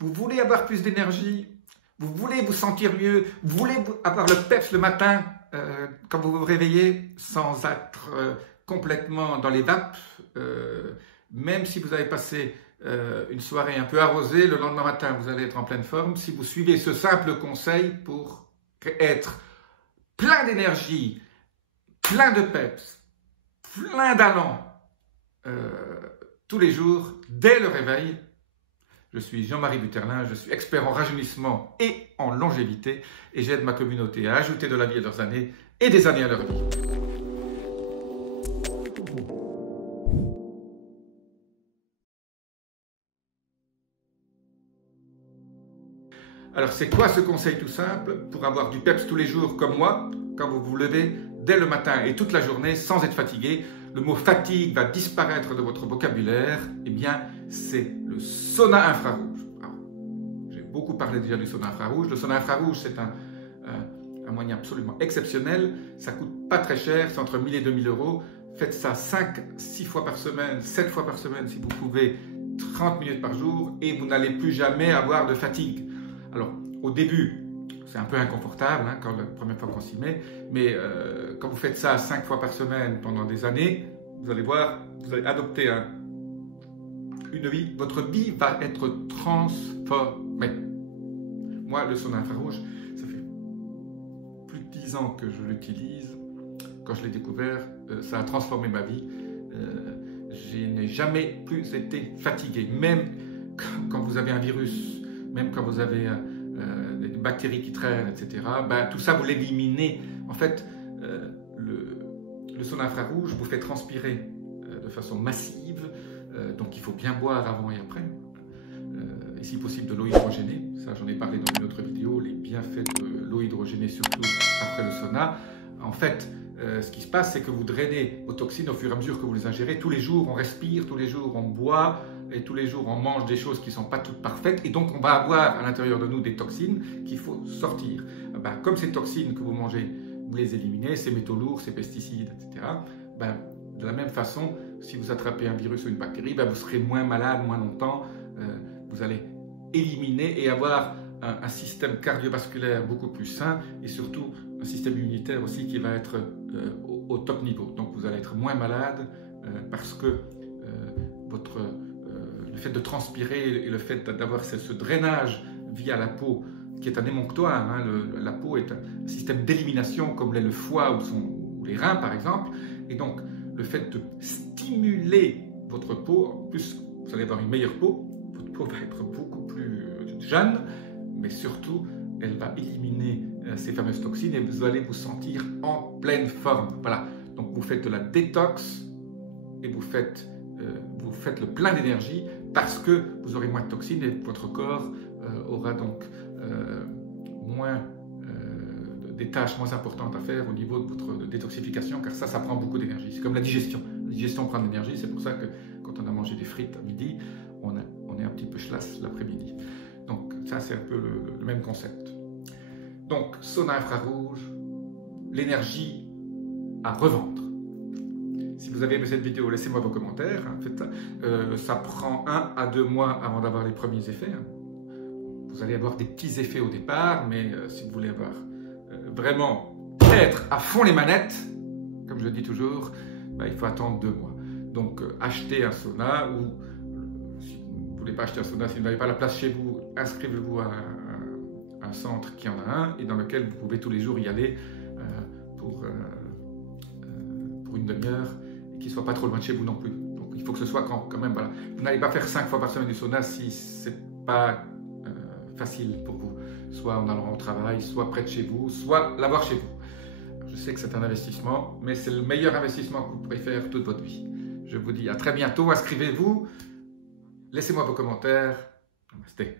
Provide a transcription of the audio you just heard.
vous voulez avoir plus d'énergie, vous voulez vous sentir mieux, vous voulez avoir le peps le matin quand vous vous réveillez sans être complètement dans les vapes, même si vous avez passé une soirée un peu arrosée, le lendemain matin vous allez être en pleine forme si vous suivez ce simple conseil pour être plein d'énergie, plein de peps, plein d'allant tous les jours dès le réveil. Je suis Jean-Marie Buterlin, je suis expert en rajeunissement et en longévité et j'aide ma communauté à ajouter de la vie à leurs années et des années à leur vie. Alors c'est quoi ce conseil tout simple pour avoir du peps tous les jours comme moi, quand vous vous levez dès le matin et toute la journée sans être fatigué? Le mot fatigue va disparaître de votre vocabulaire. Eh bien, c'est le sauna infrarouge. J'ai beaucoup parlé déjà du sauna infrarouge. Le sauna infrarouge, c'est un moyen absolument exceptionnel. Ça ne coûte pas très cher, c'est entre 1000 et 2000 euros. Faites ça 5-6 fois par semaine, 7 fois par semaine si vous pouvez, 30 minutes par jour et vous n'allez plus jamais avoir de fatigue. Alors, au début, c'est un peu inconfortable quand la première fois qu'on s'y met, mais quand vous faites ça 5 fois par semaine pendant des années, vous allez voir, vous allez adopter une vie, votre vie va être transformée. Moi, le sauna infrarouge, ça fait plus de 10 ans que je l'utilise. Quand je l'ai découvert, ça a transformé ma vie. Je n'ai jamais plus été fatigué, même quand vous avez un virus, même quand vous avez des bactéries qui traînent, etc. Ben, tout ça, vous l'éliminez. En fait, le sauna infrarouge vous fait transpirer de façon massive, donc il faut bien boire avant et après. Et si possible de l'eau hydrogénée, ça j'en ai parlé dans une autre vidéo, les bienfaits de l'eau hydrogénée, surtout après le sauna. En fait, ce qui se passe, c'est que vous drainez vos toxines au fur et à mesure que vous les ingérez. Tous les jours, on respire, tous les jours, on boit, et tous les jours, on mange des choses qui ne sont pas toutes parfaites. Et donc, on va avoir à l'intérieur de nous des toxines qu'il faut sortir. Ben, comme ces toxines que vous mangez, vous les éliminez, ces métaux lourds, ces pesticides, etc. Ben, de la même façon, si vous attrapez un virus ou une bactérie, ben, vous serez moins malade, moins longtemps. Vous allez éliminer et avoir un système cardiovasculaire beaucoup plus sain et surtout un système immunitaire aussi qui va être au top niveau. Donc vous allez être moins malade parce que le fait de transpirer et le fait d'avoir ce drainage via la peau qui est un émonctoire, la peau est un système d'élimination comme l'est le foie ou les reins par exemple, et donc le fait de stimuler votre peau, en plus vous allez avoir une meilleure peau, votre peau va être beaucoup plus jeune, mais surtout elle va éliminer ces fameuses toxines et vous allez vous sentir en pleine forme. Voilà, donc vous faites de la détox et vous faites le plein d'énergie parce que vous aurez moins de toxines et votre corps aura donc moins des tâches moins importantes à faire au niveau de votre détoxification, car ça prend beaucoup d'énergie. C'est comme la digestion. La digestion prend de l'énergie, c'est pour ça que quand on a mangé des frites à midi, on est un petit peu chlasse l'après-midi. Donc ça, c'est un peu le même concept. Donc, sauna infrarouge, l'énergie à revendre. Si vous avez aimé cette vidéo, laissez-moi vos commentaires. En fait, ça prend 1 à 2 mois avant d'avoir les premiers effets. Vous allez avoir des petits effets au départ, mais si vous voulez avoir vraiment être à fond les manettes, comme je le dis toujours, ben, il faut attendre 2 mois. Donc, achetez un sauna ou si vous ne voulez pas acheter un sauna, si vous n'avez pas la place chez vous, inscrivez-vous à un centre qui en a un et dans lequel vous pouvez tous les jours y aller pour une demi-heure et qu'il ne soit pas trop loin de chez vous non plus. Donc il faut que ce soit quand même, voilà. Vous n'allez pas faire 5 fois par semaine du sauna si ce n'est pas facile pour vous. Soit en allant au travail, soit près de chez vous, soit l'avoir chez vous. Je sais que c'est un investissement, mais c'est le meilleur investissement que vous pourrez faire toute votre vie. Je vous dis à très bientôt, inscrivez-vous, laissez-moi vos commentaires. Namasté.